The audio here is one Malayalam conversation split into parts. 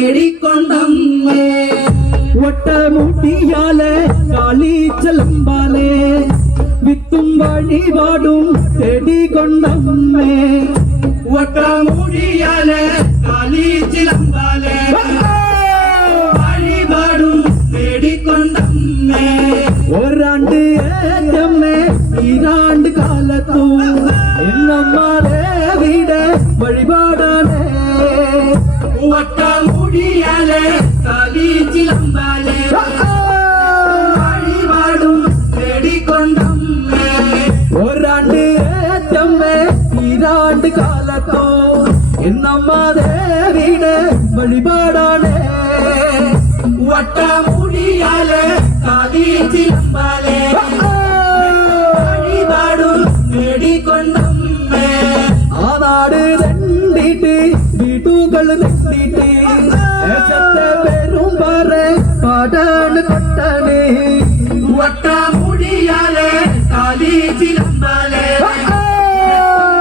നേടിക്കൊണ്ടമ്മേ ഒട്ടമുട്ടിയാലെ കാളിച്ചലമ്പാലെ വിത്തും വഴിപാടും തേടിക്കൊണ്ടമ്മേ ഒട്ടമുടിയാലെ കാളിച്ചിലമ്പാലെ വഴിപാടും തേടിക്കൊണ്ടമ്മേ ഒരാണ്ട് ഏറ്റമ്മേ ഈരാണ്ട് കാലത്തു എന്നമ്മാരെ വീട് വഴിപാടാനേ ഒട്ടമുടിയാലെ കാളിച്ചിലമ്പാലെ വഴിപാടും തേടിക്കൊണ്ടമ്മേ ഒരാണ്ട് ഏറ്റമ്മേ ഈരാണ്ട് കാലത്തോ എന്നമ്മാരെ വീട് വഴിപാടാനേ ഒട്ടമുടിയാലെ കാളിച്ചിലമ്പാലെ വഴിപാടും തേടിക്കൊണ്ടമ്മേ ആ നാട് തണ്ടിട്ട് വീട്ടുകൾ നെട്ടിട്ട് ദേശത്തെ പേരും പറ പാടാണ് കൊട്ടാണ് ഒട്ടമുടിയാലെ കാളിച്ചിലമ്പാലെ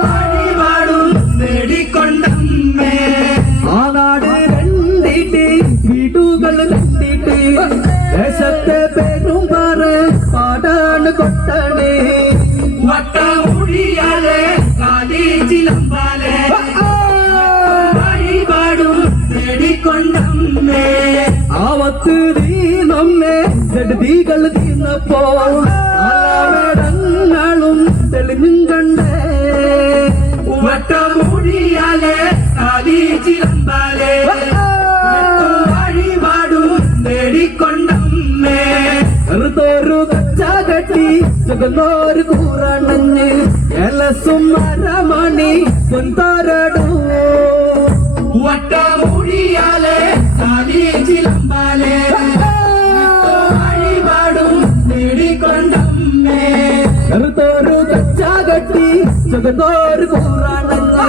വഴിപാടും തേടിക്കൊണ്ടമ്മേ ആ നാട് തണ്ടിട്ട് വീട്ടുകൾ നെട്ടിട്ട് ദേശത്തെ പേരും പറ പാടാണ് കൊട്ടാണ് ഒട്ടമുടിയാലെ കാളിച്ചിലമ്പാലെ വഴിപാടും തേടിക്കൊണ്ടമ്മേ ആവത്ത് നീ നമ്മെ ജഡതികൾ തീർന്നപ്പോ ആലമേടങ്ങളും തെളിഞ്ഞും കണ്ടേ ഒട്ടമുടിയാലെ കാളിച്ചിലമ്പാലെ വഴിപാടും തേടിക്കൊണ്ടമ്മേ ചെറുതോരു കച്ച കെട്ടി ചുകന്നോരു കൂറണഞ്ഞ് എലസും മരമണി പൊന്തരടൂ ഒട്ടമുടിയാലെ കാളിച്ചിലമ്പാലെ വഴിപാടും തേടിക്കൊണ്ടമ്മേ ചെറുതോരു കച്ച കെട്ടി ചുകന്നോരു കൂറണഞ്ഞ്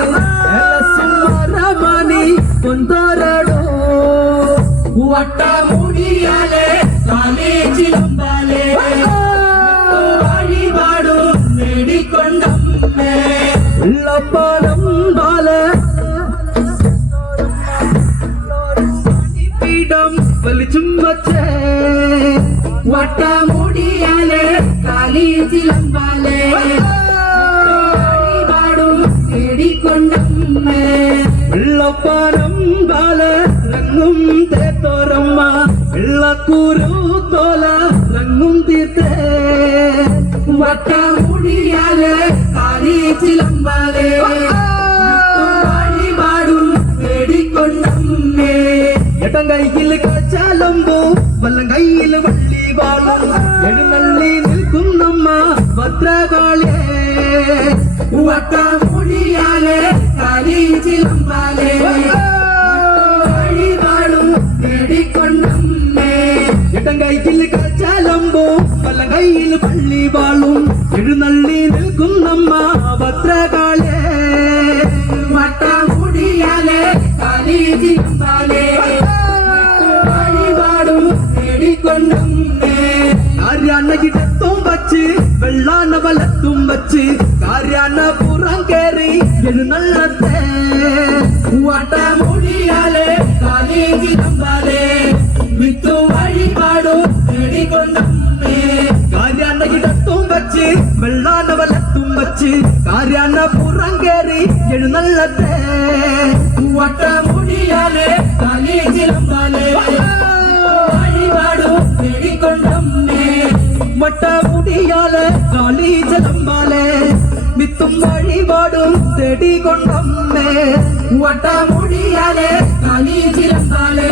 എലസും മരമണി പൊന്തരടൂ ഒട്ടമുടിയാലെ കാളിച്ചിലമ്പാലെ വഴിപാടും തേടിക്കൊണ്ടമ്മേ വെള്ളപ്പാലം പാല പീഠം വലിച്ചും വച്ചേ ഒട്ടമുടിയാലെ കാളിച്ചിലമ്പാലെ വഴിപാടും തേടിക്കൊണ്ടമ്മേ വെള്ളപ്പാലം പാല രംഗും തേത്തോരമ്മ വെള്ളക്കൂരു തോല രംഗും തീർത്തേ ഒട്ടമുടിയാലെ കാളിച്ചിലമ്പാലെ വഴിപാടും തേടിക്കൊണ്ടമ്മേ എട്ടം കൈയിൽ കാച്ചാലമ്പോ വല്ലം കയ്യിൽ വള്ളി വാളും എഴുന്നള്ളി നിൽക്കും നമ്മ ഭദ്രകാളിയേ ഒട്ടമുടിയാലെ കാളിച്ചിലമ്പാലെ വഴിപാടും തേടിക്കൊണ്ടമ്മേ എട്ടം കൈയിൽ കാച്ചാലമ്പോ വല്ലം കയ്യിൽ വള്ളി വാളും എഴുന്നള്ളി നിൽക്കും നമ്മ ഭദ്രകാളിയേ ഒട്ടമുടിയാലെ കാളിച്ചിലമ്പാലെ വഴിപാടും തേടിക്കൊണ്ടമ്മേ കാര്യാന കിടത്തും വച്ച് വെള്ളാന വലത്തും വച്ച് കാര്യാന പുറം കയറി എഴുന്നള്ളത്തെ ഒട്ടമുടിയാലെ കാളിച്ചിലമ്പാലെ വിത്തു വഴിപാടും തേടിക്കൊണ്ടമ്മേ കാര്യാന കിടത്തും വച്ച് വെള്ളാന വലത്തും വച്ച് കാര്യാന പുറം കയറി എഴുന്നള്ളത്തെ ഒട്ടമുടിയാലെ കാളിച്ചിലമ്പാലെ വഴിപാടും തേടിക്കൊണ്ടമ്മേ മട്ടമുടിയാലെ കാളിച്ചതമ്പാലെ വിത്തും വഴിപാടും തേടിക്കൊണ്ടമ്മേ ഒട്ടമുടിയാലെ കാളിച്ചിലമ്പാലെ